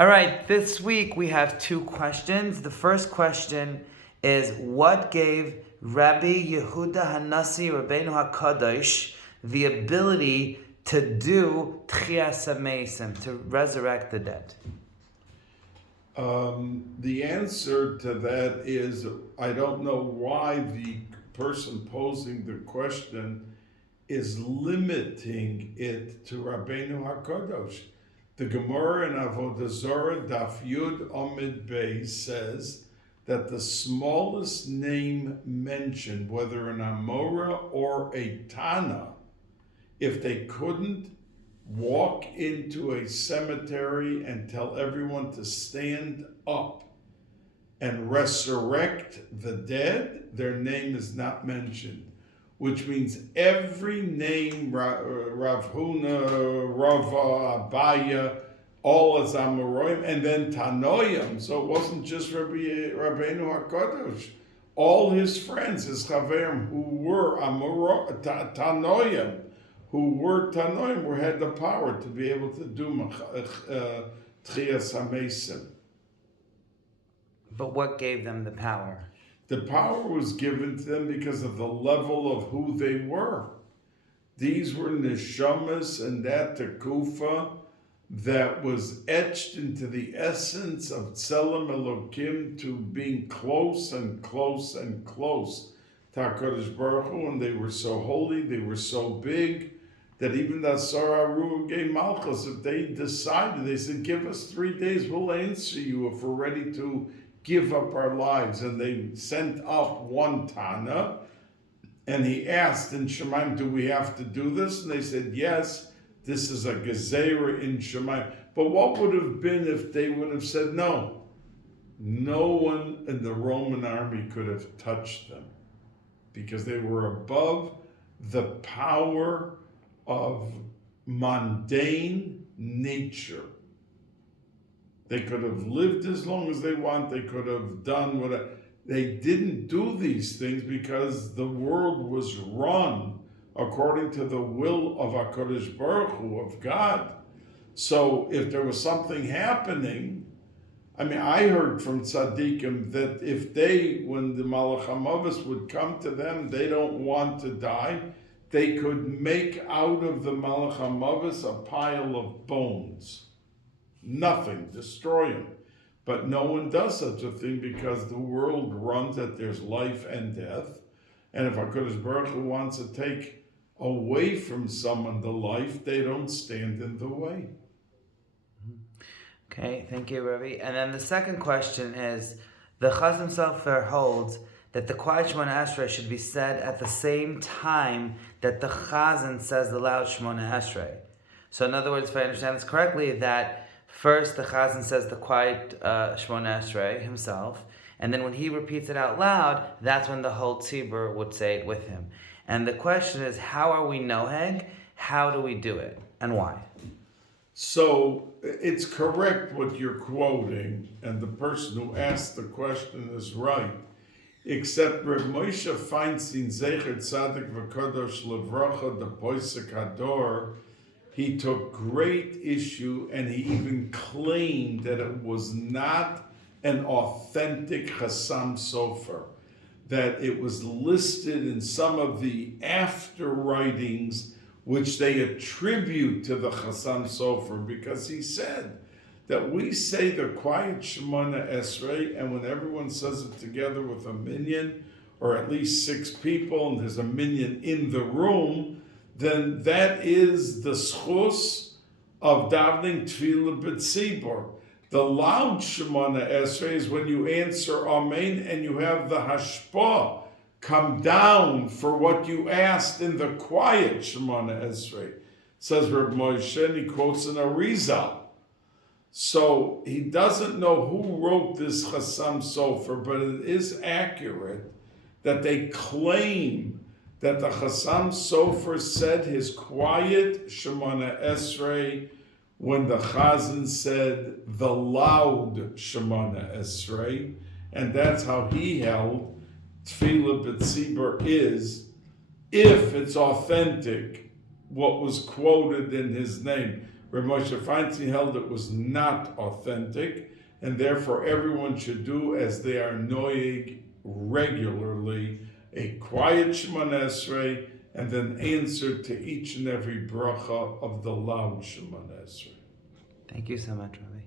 All right, this week we have two questions. The first question is, what gave Rabbi Yehuda Hanasi, Rebbeinu Hakadosh, the ability to do techiyas, to resurrect the dead? The answer to that is, I don't know why the person posing the question is limiting it to Rabbeinu Hakadosh. The Gemara in Avodah Zarah Daf Yud Amid Bey says that the smallest name mentioned, whether an Amora or a Tana, if they couldn't walk into a cemetery and tell everyone to stand up and resurrect the dead, their name is not mentioned. Which means every name, Rav Huna, Rava, Abaya, all as Amoraim, and then Tanoim. So it wasn't just Rebbeinu Hakadosh. All his friends, his Chaverim, who were Tanoim, had the power to be able to do techiyas hamasim. But what gave them the power? The power was given to them because of the level of who they were. These were neshamas and that tekufa that was etched into the essence of Tzelem Elokim, to being close and close and close to HaKadosh Baruch Hu, and they were so holy, they were so big, that even the Asar Aru gave Malchus, if they decided, they said, give us 3 days, we'll answer you if we're ready to give up our lives. And they sent up one Tana, and he asked in Shemaim, do we have to do this? And they said, yes, this is a Gezerah in Shemaim. But what would have been if they would have said no? No one in the Roman army could have touched them, because they were above the power of mundane nature. They could have lived as long as they want. They could have done whatever. They didn't do these things because the world was run according to the will of HaKadosh Baruch Hu, of God. So if there was something happening, I heard from tzaddikim that if when the Malach HaMavis would come to them, they don't want to die, they could make out of the Malach HaMavis a pile of bones. Nothing, destroy him. But no one does such a thing because the world runs that there's life and death. And if HaKadosh Baruch Hu wants to take away from someone the life, they don't stand in the way. Okay, thank you, Rabbi. And then the second question is, the Chasam Sofer holds that the quiet Shemoneh Esrei should be said at the same time that the chazan says the loud Shemoneh Esrei. So in other words, if I understand this correctly, that first the chazan says the quiet Shemoneh Esrei himself, and then when he repeats it out loud, that's when the whole tzibur would say it with him. And the question is, how are we noheg? How do we do it? And why? So it's correct what you're quoting, and the person who asked the question is right. Except Reb Moshe Feinstein, Zecher Tzadik V'Kadosh Levracha, the Poisek Hador, he took great issue, and he even claimed that it was not an authentic Chasam Sofer, that it was listed in some of the after writings which they attribute to the Chasam Sofer, because he said that we say the quiet Shemoneh Esrei, and when everyone says it together with a minyan, or at least 6 people, and there's a minyan in the room, then that is the schus of davening tefillah b'tzibur. The loud Shemoneh Esrei is when you answer Amen and you have the hashpah come down for what you asked in the quiet Shemoneh Esrei. Says Reb Moshe, and he quotes an Arizal. So he doesn't know who wrote this Chasam Sofer, but it is accurate that they claim that the Chasam Sofer said his quiet Shemoneh Esrei when the chazan said the loud Shemoneh Esrei, and that's how he held Tefillah B'tzibur is, if it's authentic, what was quoted in his name. Rabbi Moshe Feinstein held it was not authentic, and therefore everyone should do as they are noheg regularly, a quiet Shemoneh Esrei, and then answer to each and every bracha of the loud Shemoneh Esrei. Thank you so much, Rabbi.